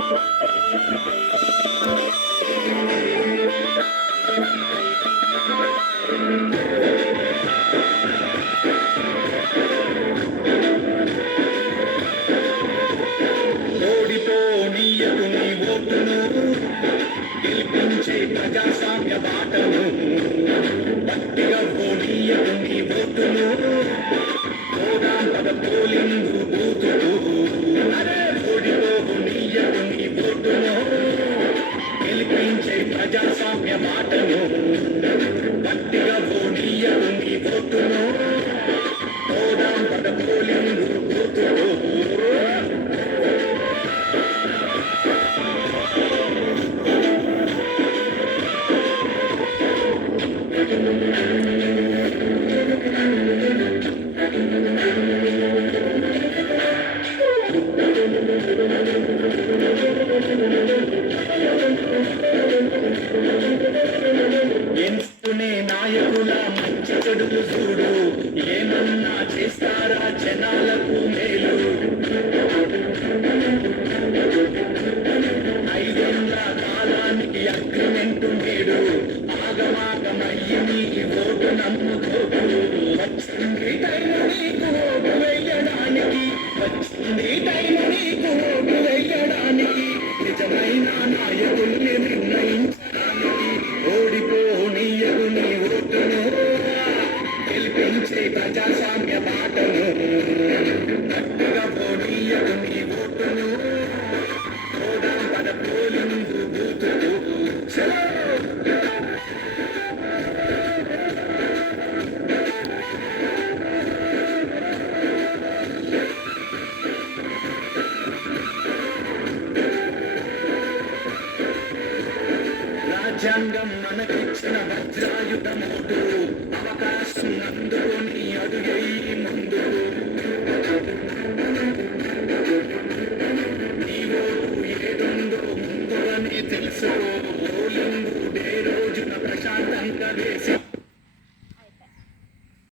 ఓడిపోనీయకు నీ ఓటును, గెలిపించే ప్రజాస్వామ్య బాటను. గట్టిగా పోనీయకు నీ ఓటును, పోదాం పద పోలింగు బూతుకు. ఓడిపోనీయకు నీ ఓటును, గెలిపించే ప్రజాస్వామ్య బాటను. గట్టిగా పోనీయకు నీ ఓటును, పోదాం పద పోలింగు బూతుకు. ఎంచుకునే నాయకుల మంచి చెడులు చూడు, ఏమన్నా చేస్తారా జనాలకు మేలు. 5 ఏళ్ల కాలానికి అగ్రిమెంట్ నేడు, ఆగమాగమయ్యి నీ ఓటు నమ్ముకోకు. వచ్చింది టైం నీకు ఓటు వేయడానికి, వచ్చింది టైం నీకు ఓటు వేయడానికి, నిజమైన నాయకుల్ని నిర్ణయించడానికి. ఓడిపోనీయకు నీ ఓటును, గెలిపించే ప్రజాస్వామ్య బాటను. గట్టిగా పోనీయకు నీ ఓటును, పోదాం పద పోలింగు బూతుకు. రాజ్యాంగం మనకిచ్చిన వజ్రాయుధమోటు, అవకాశం అందుకొని అడుగేయి ముందు. నీ ఓటు ఏదుందో ముందుగానే తెలుసుకో, పోలింగు డే రోజున ప్రశాంతంగా వేసి